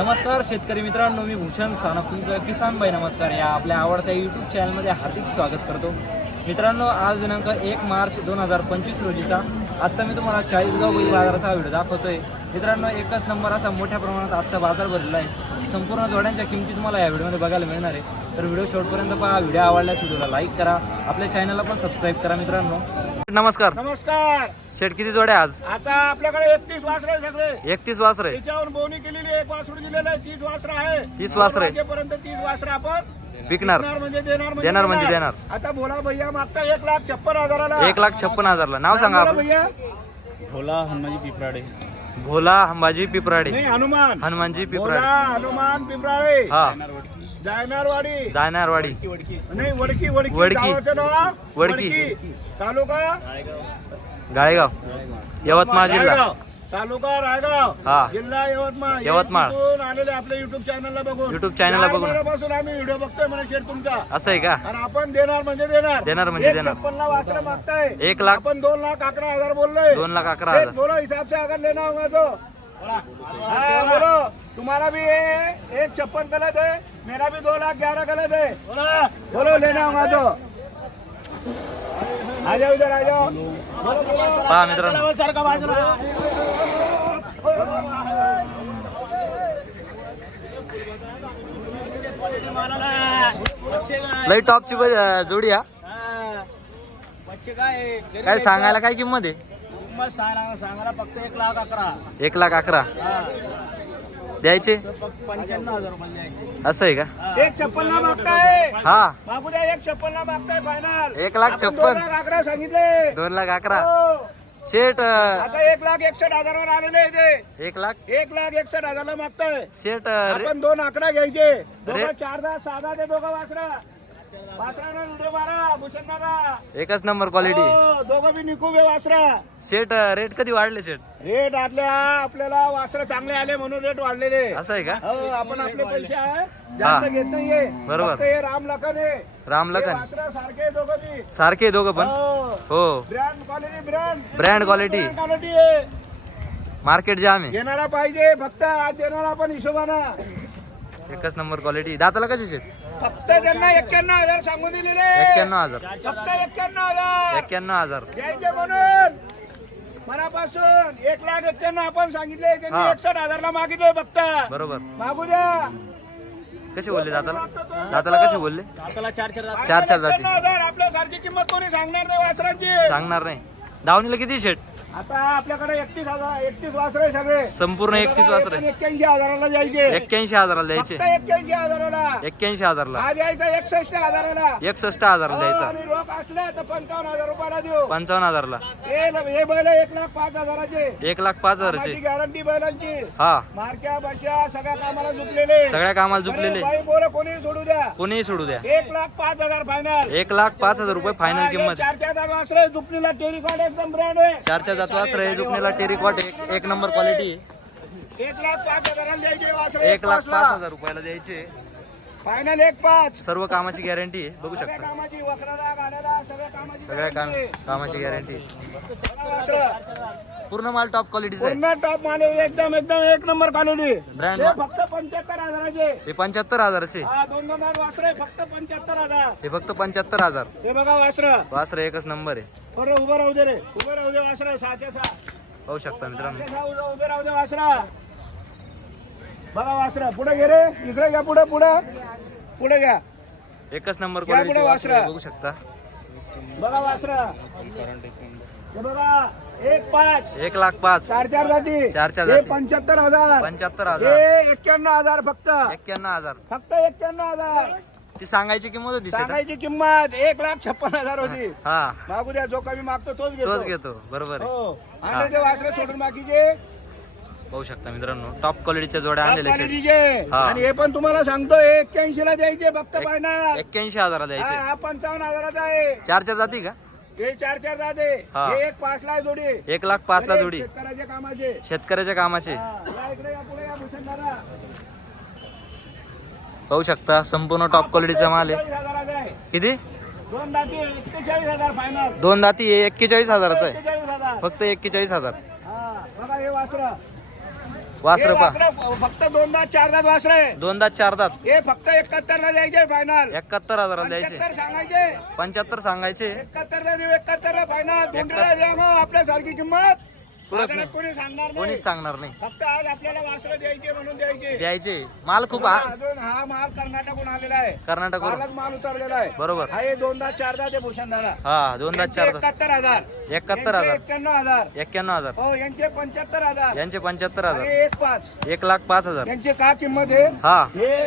नमस्कार शेतकरी मित्रांनो मी भूषण सानप. तुमचं किसान भाई नमस्कार. या आपल्या आवडत्या यूट्यूब चॅनलमध्ये हार्दिक स्वागत करतो. मित्रांनो आज दिनांक एक मार्च दोन हजार पंचवीस रोजीचा. आजचा मी तुम्हाला चाळीसगाव बैल बाजाराचा व्हिडिओ दाखवतोय. मित्रांनो एकच नंबर असा मोठ्या प्रमाणात आजचा बाजार भरलेला आहे. संपूर्ण जोड्यांच्या किमती तुम्हाला या व्हिडिओमध्ये बघायला मिळणार आहे. तर व्हिडिओ शेवटपर्यंत पहा. व्हिडिओ आवडल्यास व्हिडिओला लाईक करा. आपल्या चॅनलला पण सबस्क्राईब करा मित्रांनो. नमस्कार. नमस्कार. शेट किती जोड्या आज? आता आपल्याकडे एकतीस वासरे आहे सगळे. एकतीस वासर आहे त्याच्यावर बोवणी केलेली एक वासरू दिलेलं आहे तीस वासर आहे. 30 वासरं आहे. वाजेपर्यंत तीस वासर आपण विकणार. देणार म्हणजे देणार म्हणजे देणार म्हणजे देणार. आता बोला भैया मागता एक लाख छप्पन हजाराला. एक लाख छप्पन हजारला. नाव सांगा भैया. भोला हनुमाजी पिपराडे. भोला अंबाजी पिपराडे. नाही हनुमान. हनुमानजी पिपराडे. हनुमान पिंपराळे हा. जायनारवाडी. जायनारवाडी. नाही वडकी वडकी. वडकी. गावाचं नाव वडकी. तालुका? गाळेगाव यवतमाळ जिल्हा. तालुका रायगाव. हा. जिल्हा यवतमाळ. यवतमाळ. इथून आलेले आपल्या युट्यूब चॅनलला बघून. YouTube channel ला चार बघून. महिन्यापासून आम्ही व्हिडिओ बघतोय मला शेअर तुमचा. असं आहे का? आणि आपण देणार म्हणजे देणार. देणार म्हणजे एक देणार. मागताय. एक लाख आपण दोन लाख अकरा हजार बोललोय. दोन लाख अकरा एक हजार बोलो हिसाब से अगर लेना होगा तो हाँ, बोलो. तुम्हारा भी ये एक छप्पन गलत है मेरा भी दो लाख ग्यारह गलत है बोलो. लेना होगा तो आ जाओ इधर आ जाओ बोलो, बोलो. पहा मित्रांनो. लई टॉपची जोडी हा. काय काय सांगायला काय किंमत आहे? किंमत सांगायला फक्त एक लाख अकरा. एक लाख अकरा. द्यायचे? पंच्याण्णव हजार रुपये द्यायचे असं आहे का? एक मागताय. हा. मागू द्या एक छप्पनला मागताय फायनल एक लाख छप्पन. अकरा सांगितले. दोन लाख अकरा. हो. शेट अं, आता एक लाख एकसठ हजारावर आलेले ते. एक लाख? एक लाख एकसठ हजारला मागताय. शेट अं, रे- आपण दोन अकरा घ्यायचे. दोघं चार दहा सहा दहा ते दोघं वासरा एकच नंबर क्वालिटी हो, दोघं बी निकू बे वासरा. शेट रेट कधी वाढले शेट रेट आतल्या आपल्याला वासरा चांगले आले म्हणून रेट वाढलेले. असं आहे का? हो आपण आपले पैसे आहे. जास्त घेत नाहीये. बरोबर. फक्त हे राम लखन आहे. राम लखन. वासरा सारखे आहे दोघं बी. सारखे दोघं पण? हो. Brand quality brand Brand. Quality. Quality आहे. मार्केट जाम आहे घेणारा पाहिजे फक्त आज देणारा पण हिशोबानं. एकच नंबर क्वालिटी दाताला कशी शेट फक्त त्यांना एक्क्याण्णव हजार सांगून दिलेले एक्क्याण्णव हजार. फक्त एक्क्याण्णव हजार. एक्क्याण्णव हजार. घ्यायचे म्हणून. मनापासून एक लाख एक्क्याण्णव आपण सांगितले. हा. त्यांनी एकसठ हजारला मागितले फक्त. बरोबर. मागू द्या. कसे बोलले दाताला? दाताला कसे बोलले? आपल्याला चार चार चार चार जाती. हजार. आपल्या सारखी किंमत कोणी सांगणार नाही वासरांची सांगणार नाही. दावणीला किती शेट? आता आपल्याकडे एकतीस हजार एकतीस वासर आहे सगळे. संपूर्ण एकतीस वासर आहे एक्क्याऐंशी हजाराला जायचे एक्क्याऐंशी हजाराला द्यायचे. एक्क्याऐंशी हजाराला. एक्क्याऐंशी हजारला. हा द्यायचा एकसष्ट हजाराला. एकसष्ट हजारला हो, द्यायचा. आणि रोख असला तर पंचावन्न हजार रुपयाला देऊ. पंचावन्न हजारला. हे बैल एक लाख पाच हजाराचे. एक लाख पाच हजारचे. गॅरंटी बैलांची. हा. मारक्या बशा सगळ्या कामाला झुकलेले. सगळ्या कामाला झुकलेले. बोर कोणी सोडू द्या. कोणीही सोडू द्या. एक लाख पाच हजार फायनल एक लाख पाच हजार रुपये फायनल किंमत. चार चार जागा असले दुपणीला टेरिकॉट एकदम ब्रँड आहे. चारच्या जातो. वासर आहे जुकणीला टेरिकॉट एक एक नंबर क्वालिटी एक लाख पाच हजार रुपयाला द्यायचे. फायनल एक पाच. सर्व कामाची गॅरंटी आहे बघू सगळ्या शकता. कामाची वखराला गाण्याला सगळ्या कामाची सगळ्या काम guarantee आहे. कामाची गॅरंटी वासरं. पूर्ण माल टॉप क्वालिटीचा आहे. पूर्ण टॉप माने एकदम एकदम एक नंबर क्वालिटी Brand हे मा- फक्त पंच्याहत्तर हजाराचे. हे पंच्याहत्तर हजार असे हा दोन हजार वासरे फक्त पंच्याहत्तर हजार. हे फक्त पंच्याहत्तर हजार. हे बघा वासर. वासर एकच नंबर आहे. बरं उभं राहू दे रे. उभं राहू दे वासर. सहाच्या सहा. पाहू शकता मित्रांनो. उभे राहू दे वासरा. बघा वासरा पुढे घे रे. इकडे घ्या पुढे पुढे. पुढे घ्या. एकच नंबर या क्वालिटीचे पुढे वासर. बघू शकता. बघा वासरा. हे बघा एक पाच. एक लाख पाच. चार चार जाती. चार चार हे जाती. पंच्याहत्तर हजार. पंच्याहत्तर हजार. हे एक्क्याण्णव हजार फक्त. एक्क्याण्णव हजार. फक्त एक्क्याण्णव हजार. ती सांगायची किंमत होती शेट सांगायची किंमत एक लाख छप्पन हजार होती. हा. मागू द्या जो कमी मागतो तोच घेतो तोच घेतो. बरोबर आहे. हो. आणि ते वासरे सोडून बाकीचे पाहू शकता मित्रांनो. टॉप क्वालिटीच्या जोड्या आणलेल्या आहेत. क्वालिटीचे हा. आणि हे पण तुम्हाला सांगतो एक्क्याऐंशी ला द्यायचे फक्त फायनल एक्क्याऐंशी हजाराला द्यायचे. हा पंचावन्न हजाराचा आहे. चार चार जाती का? हे चार चार जाते. हा. हे एक पाच ला जोडी एक लाख पाच ला हे जोडी. शेतकऱ्याच्या कामाचे. शेतकऱ्याच्या कामाचे. हा, या इकडे या पुढे या भूषण दादा पाहू शकता संपूर्ण टॉप क्वालिटीचा माल आहे. 41,000 आहे. किती? दोन दाती एक्केचाळीस हजार फायनल दोन दाती आहे एक्केचाळीस हजाराचा आहे. एक्केचाळीस हजार. फक्त एक्केचाळीस हजार. हा बघा हे वासर. वासरं. वासरं फक्त दोनदा चारदा वासर आहे. दोनदा चार दात हे फक्त एकाहत्तर ला द्यायचे फायनल एकाहत्तर हजाराला द्यायचे. सांगायचे. पंच्याहत्तर सांगायचे. एकाहत्तर ला देऊ एकाहत्तर ला फायनल आपल्या सारखी किंमत. नाही. कोणी सांगणार नाही. कोणीच सांगणार नाही. फक्त आज आपल्याला वासरं द्यायचे म्हणून द्यायचे. द्यायचे. माल खूप हा अजून हा माल कर्नाटकहून आलेला आहे. कर्नाटकवर मालच माल उतरलेला आहे. बरोबर. हा हे दोनदा चारदा ते भूषण दादा हा दोनदा चार दात एकाहत्तर हजार. एकाहत्तर यांचे हजार एक्क्याण्णव हजार. एक्क्याण्णव हजार. हो यांचे पंच्याहत्तर हजार. यांचे पंच्याहत्तर आणि हजार एक पाच. एक लाख पाच हजार. यांची का किंमत आहे? हा. हे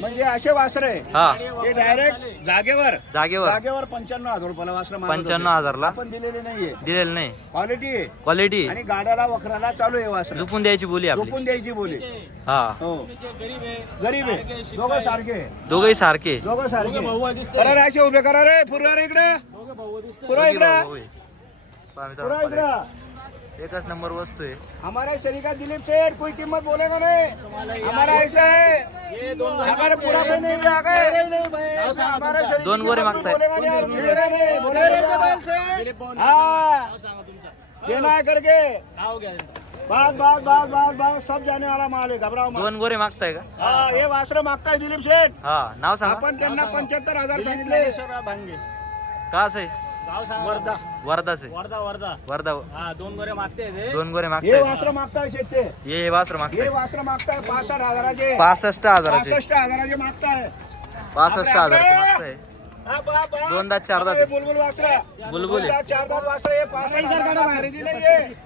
म्हणजे असे वासरे हा. हे डायरेक्ट जागेवर जागेवर. जागेवर पंच्याण्णव हजार रुपयाला वासर. पंच्याण्णव हजारला? आपण दिलेले नाहीये. दिलेलं नाही. क्वालिटी आहे. क्वालिटी आणि गाड्याला वखराला चालू आहे वासर. झुपून द्यायची बोली आपली. झोपून द्यायची बोली. हा. हो. गरीब आहे. दोघं सारखे आहे. दोघही सारखे दोघं सारखे करा रे असे उभे करा रे. पुरा रे इकडे. पुरा इकडे पुरा इकडे. एकच नंबर वस्तू आहे. हमारा शरीका दिलीप सेठ कोई कीमत बोलेगा नहीं। हमारा ऐसा है। हमारा पूरा कोई नहीं भी आ गए हमारा शरीक दोन की गोरे मागताय. देना है करके। बात बात बात बात बात। सब जाने वाला माल है घबराओ मत। दोन गोरे मागताय का? हा हे वासर मागताय दिलीप शेठ। हा नाव सांगा. आपण त्यांना पंच्याहत्तर हजार सांगितले. का असं आहे? वर्धा. वर्धाच आहे. वर्धा वर्धा. वर्धा. हा दोन गोरे मागते ते. दोन गोरे हे मागताय वासर मागताय शेठचे. हे वासर मागताय. वासर मागताय पासष्ट हजाराचे. पासष्ट हजाराचे. पासष्ट हजाराचे मागताय. पासष्ट हजाराचे मागताय. हा, बा, बा. दोनदा चारदा हे बुलबुल बुलबुल आहे. हे पासष्ट हजाराला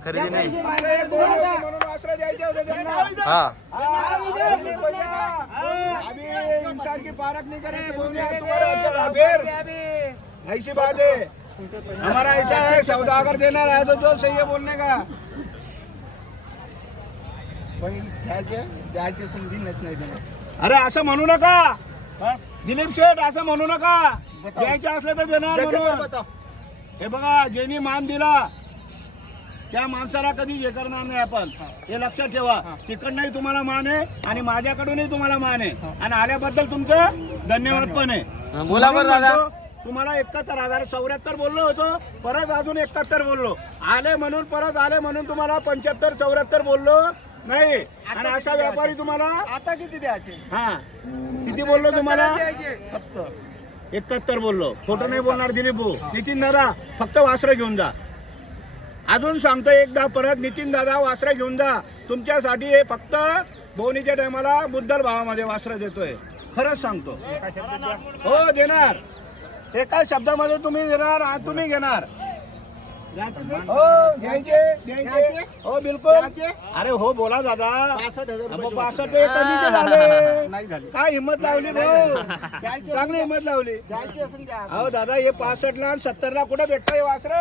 खरेदी नाही हे दोन होते म्हणून वासरा द्यायचे होते त्यांना. हा. हाँ, अभी भैया, अभी इंसान की पारख नहीं करे बोलिए तुम्हारा अच्छा फिर ऐसी बात है हमारा ऐसा है सौदा अगर देना रहा तो जो सही है बोलने का। द्यायची संधी नाही देणार अरे असं म्हणू नका दिलीप शेठ असं म्हणू नका द्यायचं असलं तर देणार म्हणून. हे बघा ज्यांनी मान दिला। त्या माणसाला कधी हे करणार नाही आपण? हे। लक्षात ठेवा तिकडनंही तुम्हाला मान आहे आणि माझ्याकडूनही तुम्हाला मान आहे. आणि आल्याबद्दल तुमचं धन्यवाद पण आहे. बोला बरं दादा. तुम्हाला एकाहत्तर हजार चौऱ्याहत्तर बोललो होतो परत अजून एकाहत्तर बोललो. आले म्हणून परत आले म्हणून तुम्हाला पंच्याहत्तर चौऱ्याहत्तर बोललो नाही. आणि असा व्यापारी तुम्हाला आता किती द्यायचे? हा किती बोललो तुम्हाला? सत्तर. एकाहत्तर बोललो. खोटं नाही बोलणार दिलीप. भाऊ नितीन दादा फक्त वासरं घेऊन जा. अजून सांगतो एकदा परत नितीन दादा वासरं घेऊन जा. तुमच्यासाठी हे फक्त बोनीच्या टायमाला मुद्दल भावामध्ये वासरं देतोय. खरंच सांगतो. हो देणार. एका शब्दामध्ये तुम्ही देणार आणि तुम्ही घेणार. हो घ्यायचे हो बिलकुल. अरे हो बोला दादा. पासष्ट हे कधीचे झाले. काय हिंमत लावली भाऊ? चांगली हिंमत लावली. अहो दादा हे पासष्ट ला सत्तर ला कुठे भेटतंय वासर?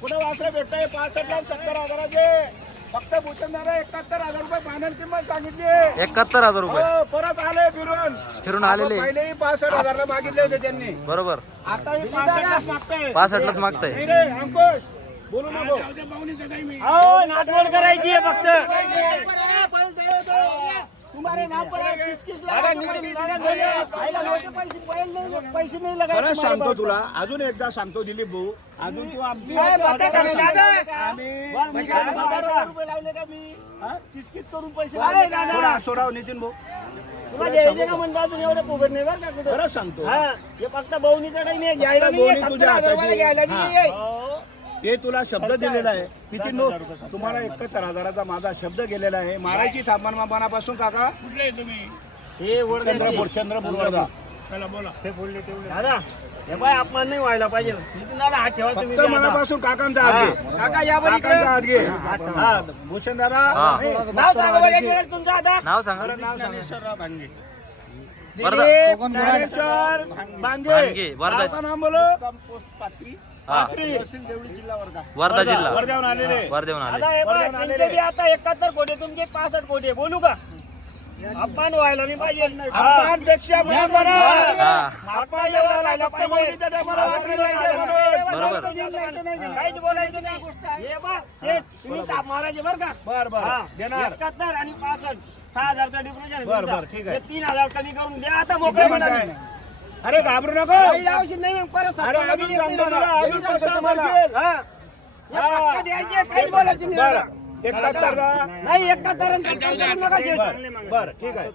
कुठे वासर भेटतंय पासष्ट ला सत्तर हजाराचे. फक्त भूषण दादा एकाहत्तर हजार रुपये फायनल किंमत सांगितली एकाहत्तर हजार रुपये. हो परत आले फिरून. फिरून आलेले. पहिलेही पासष्ट हजारला मागितले होते त्यांनी. बरोबर. आता हे पासष्टलाच मागताय. अंकुश बोलू नको. नाटवण करायची आहे फक्त. तुम्हारे नाम पर किस किस पैसे नाही- तुम्हाला सांगतो. तुला अजून एकदा सांगतो दिलीप भाऊ अजून तू आमची काय बता का नाही, दादा? आम्ही वर मी काय हजार हजार रुपये लावले का मी? हा? किसकिस करून पैसे सोडाव नितीन भाऊ. तुला द्यायचे का म्हणतो अजून एवढे फुकट नाही बरं का कुठं? खरंच सांगतो. हा फक्त बहुनीचा घ्यायला नाही बहुनी आहे, तुझ्या 70,000 रुपयाला घ्यायला. नाही हे तुला शब्द दिलेला आहे. नितीन भाऊ तुम्हाला एकाहत्तर हजाराचा माझा शब्द गेलेला आहे. मारायची मनापासून काका? कुठले तुम्ही? हे वर चंद्रपूर चंद्रपूर वर्धा दादा हे बाय अपमान नाही व्हायला पाहिजे. नितीन दादा हात ठेवा तुम्ही फक्त बी आता. मनापासून काकांचा हात घे. काका या बरं इकडे. काकांचा हात घे. हा भूषण दादा. हा. नाव सांगा बरं एक वेळेस तुमचं आता. नाव सांगा. वर्धा दिलीप ज्ञानेश्वर बांगे बांगे, वर्धा. नाम बोलो. हा पात्री. वर्धा जिल्हा. वर्ध्याहून आलेले. वर्धेहून आले आता एकाहत्तर कोटी तुमचे पासष्ट कोटी बोलू का? अपमान व्हायला नाही पाहिजे. हा. अपमान. काहीच बोलायचं नाही. हे तुम्ही मारायचे बरं का? बर बर. देणार. एकाहत्तर आणि पासष्ट. सहा हजारचा डिप्रेशन बर, बर, ठीक आहे. तीन हजार कमी करून द्या. आता मोकळे म्हणा अरे घाबरू नको काही यावर्षी नाही मग परत अरे, अजून सांगतो. तुला, हे अजून सांगतो तुम्हाला. हा. हे पक्का द्यायचे काहीच बोलायचं नाही बरं. एकाहत्तर दा नाही एकाहत्तर. बर बर ठीक आहे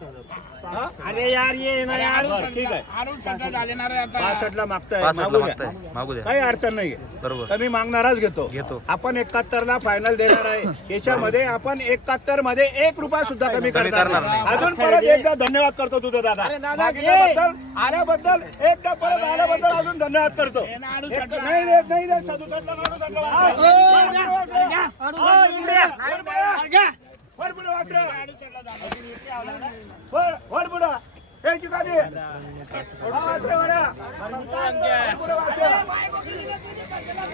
हा? अरे यार ये ना यार ठीक आहे पासष्टला मागताय मागू द्या. मागू द्या काही अडचण नाही बरोबर कमी मागणाराच घेतो घेतो. आपण एकाहत्तर ला फायनल देणार आहे याच्यामध्ये आपण एकाहत्तरमध्ये एक रुपया सुद्धा कमी करणार. अजून परत एकदा धन्यवाद करतो तुझं दादा आल्याबद्दल एकदा परत आल्याबद्दल अजून धन्यवाद करतो नाही देत, नाही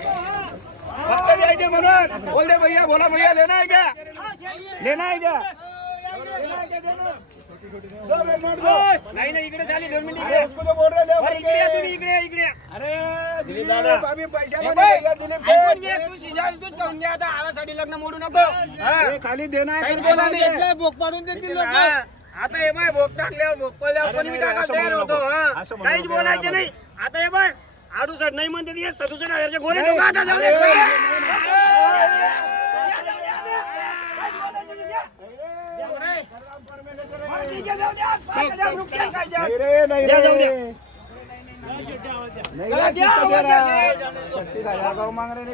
फक्त द्यायचे म्हणून बोल दे भैया बोला भैया लेना है क्या लेना है है मिनट दो. नाही नाही इकडे झाली दोन मिनिट बोल रहे इकडे तुम्ही के. इकडे इकडे या. अरे. आम्ही पैशामध्ये भैया दिलीप ऐकून शेठ. घे, तू शिजायला तूच खाऊन घे आता आवासाठी लग्न मोडू नको हा. हे खाली काहीच बोला देना नाही. भोग पाडून देतील हा. आता हे बाय भोग टाकल्यावर भोग पडल्यावर अरे कोणी बी नाही, टाकायला असं तयार म्हणू होतो नको. हा. असं म्हणू काहीच नको बोलायचं. नाही आता हे बाय अडुसठ नाही म्हणते ती सदुसष्ट हजारचे गोरे. लोक आता जाऊ दे. जाऊ. नहीं रे नहीं द्या, जाऊ द्या, रे, द्या, कितना दे द्या, रहा है? द्या. छत्तीस हजार वो मांग हैं, है।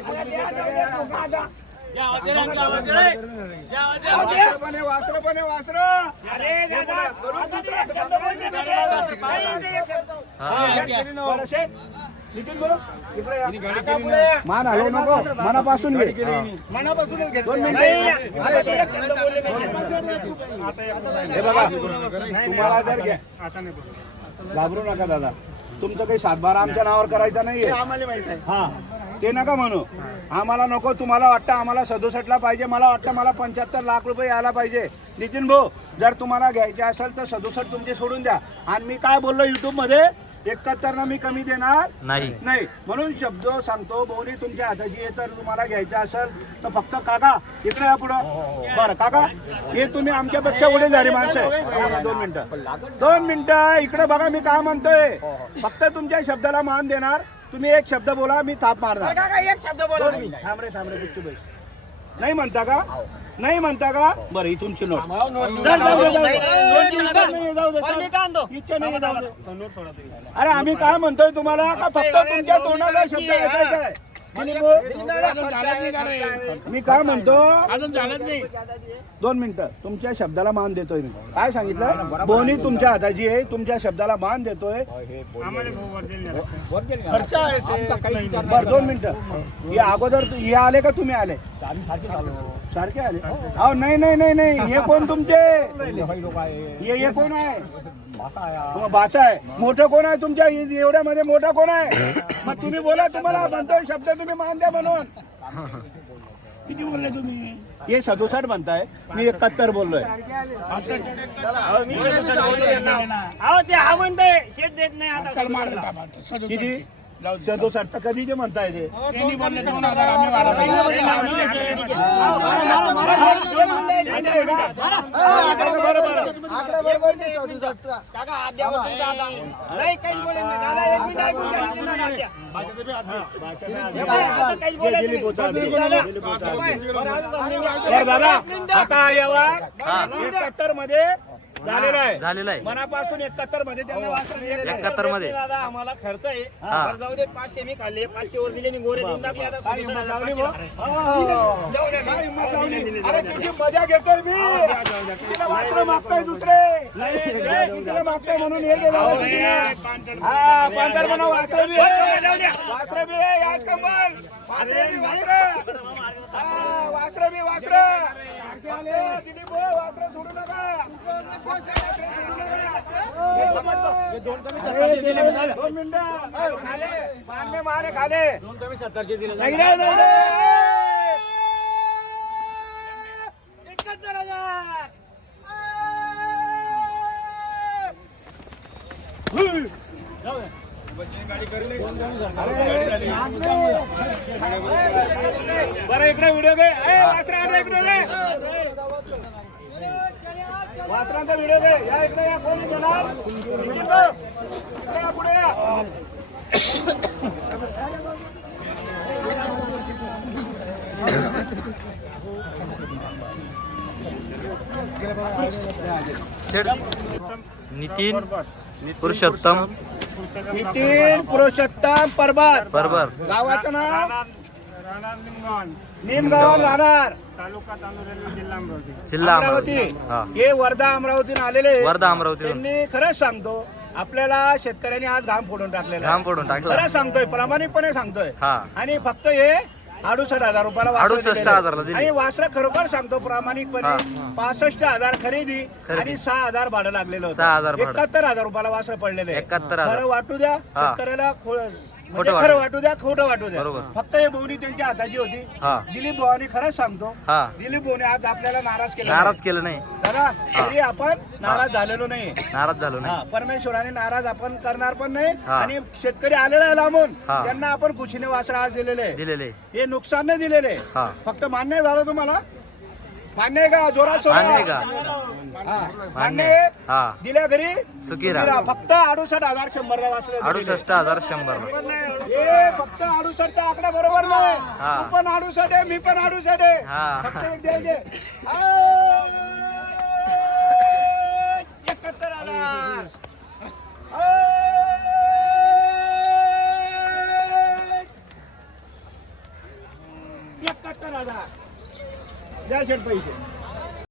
लोकं आता. वासरं. अरे रे. नितीन भाऊ. मान हलवू नको मनापासून. हे बघा तुम्हाला जर घ्या घाबरू नका दादा तुमचं काही सातबारा आमच्या नावावर करायचा नाहीये. आम्हाला माहीत आहे. हा. ते नका म्हणू. आम्हाला नको तुम्हाला वाटतं आम्हाला सदुसष्टला पाहिजे मला वाटतं मला पंच्याहत्तर लाख रुपये यायला पाहिजे. नितीन भाऊ जर तुम्हाला घ्यायचे असेल तर सदुसष्ट तुमचे सोडून द्या. आणि मी काय बोललो युट्यूबमध्ये एकाहत्तरनं मी कमी देणार? नाही. नाही. म्हणून शब्द सांगतो बोनी तुमच्या हाताची आहे तर तुम्हाला घ्यायचं असेल तर फक्त काका इकडे या पुढं. बरं काका हे तुम्ही आमच्यापेक्षा पुढे झाली माणसं आहे. दोन मिनिटं. दोन मिनिटं इकडे बघा मी काय म्हणतोय. फक्त तुमच्या शब्दाला मान देणार. तुम्ही एक शब्द बोला मी थाप मारणार. काका, एक शब्द बोला. दोन तुम्ही. मिनिट. थांब नाही म्हणता का? नाही म्हणता का? बरं ही तुमची नोट जाऊ जाऊ जाऊ जाऊ दे? इच्छा जाऊ दे. अरे आम्ही काय म्हणतोय तुम्हाला? का फक्त तुमच्या तोंडाला शब्द ऐकायचा आहे. मी काय म्हणतो? अजून झालंच नाही. दोन मिनिटं. तुमच्या शब्दाला मान देतोय मी. काय सांगितलं? बोनी तुमच्या हाताची आहे तुमच्या शब्दाला मान देतोय. खर्च आहे बरं दोन मिनिटं. हे अगोदर हे आले का तुम्ही आले? सारखे आले. अहो नाही नाही नाही नाही. हे कोण तुमचे? हे हे कोण आहे? बाचा आहे मोठं कोण आहे तुमच्या? एवढ्यामध्ये मोठा कोण आहे? मग तुम्ही बोला तुम्हाला म्हणतोय शब्द तुम्ही मान द्या म्हणून. किती बोलले तुम्ही? हे सदुसष्ट म्हणताय मी एकाहत्तर बोललोय. अहो, हा नाही आता कधी ते म्हणताय ते. दादा. हे आता. एकाहत्तरमध्ये झालेला आहे झालेलं आहे मनापासून एकाहत्तरमध्ये त्यांना वाचलं लाख. एकाहत्तरमध्ये दादा आम्हाला खर्च आहे हा. बरं, जाऊ दे पाचशे मी खाल्ले पाचशे वर दिले मी गोरे देऊन टाकले आता काय हिंमत लावली बुवा? हो. जाऊ दे काय हिंमत ना. लावली? दिले, दिले, अरे दिले. तुझी मजा घेतोय मी तिला वासरं मागतोय दुसरे तिला मागतोय म्हणून हे हा पांढर म्हणा वासरं बी आहे. जाऊ द्या. वासरं बी आहे, याच कंबल वासरं बी वासरं. हा, वासरं बी वासरं. एकाहत्तर हजार. बरं इकडे व्हिडिओ घे इकडे वासरांचा व्हिडिओ घे या इकडे या कोणी घेणार पुढे या. नितीन पुरुषोत्तम. नितीन पुरुषोत्तम परबार. बरोबर गावाचं नाव? राहणार निमगावन निमगाव राहणार तालुका तांदूर जिल्हा अमरावती जिल्हा अमरावती अमरावती हा हे वर्धा अमरावतीतून आलेले वर्धा अमरावतीवरून त्यांनी खरंच सांगतो आपल्याला शेतकऱ्यांनी आज घाम फोडून टाकलेला आहे. घाम फोडून टाकला खरंच सांगतोय प्रामाणिकपणे सांगतोय हा आणि फक्त हे अडुसष्ट हजार रुपयाला वासरं 68 दिलेलं आहे. हजाराला दिली. आणि वासर खरोखर सांगतो प्रामाणिकपणे हा. पासष्ट हजार खरेदी खरेदी. आणि सहा हजार भाडं लागलेलं सहा हजार होतं भाडं. एकाहत्तर हजार रुपयाला वासर पडलेले आहे. 71 हजार. खरं वाटू द्या हा. शेतकऱ्याला खो- म्हणजे खोटं खरं वाटू. द्या खोटं वाटू द्या. बरोबर. फक्त हे बोवणी त्यांच्या हाताची होती. हा. दिलीप भावानी खरंच सांगतो. हा. दिलीप भाऊने आज आपल्याला नाराज केला नाराज केलं नाही. दादा तरी आपण नाराज झालेलो नाही नाराज झालो नाही. हा परमेश्वराने नाराज आपण करणार पण नाही हा. आणि शेतकरी आलेला आहे लांबून. हा. त्यांना आपण खुशीने वासर आज दिलेले आहे. दिलेले हे नुकसान नाही दिलेले हा. फक्त मान्य झालं तुम्हाला? मान्य आहे का? जोरात सोडा. मान्य आहे का? हा. मान्य? हा दिल्या घरी. सुखी राहा. फक्त अडुसष्ट हजार वाचले अडुसष्ट हजार शंभर हे फक्त अडुसष्टचा आकडा बरोबर नाही. हा. तू पण अडुसष्ट आहे मी पण अडुसष्ट आहे. हा. फक्त एक द्यायचे. आ, एकाहत्तर हजार. आ, एकाहत्तर हजार. द्या शेठ पैसे.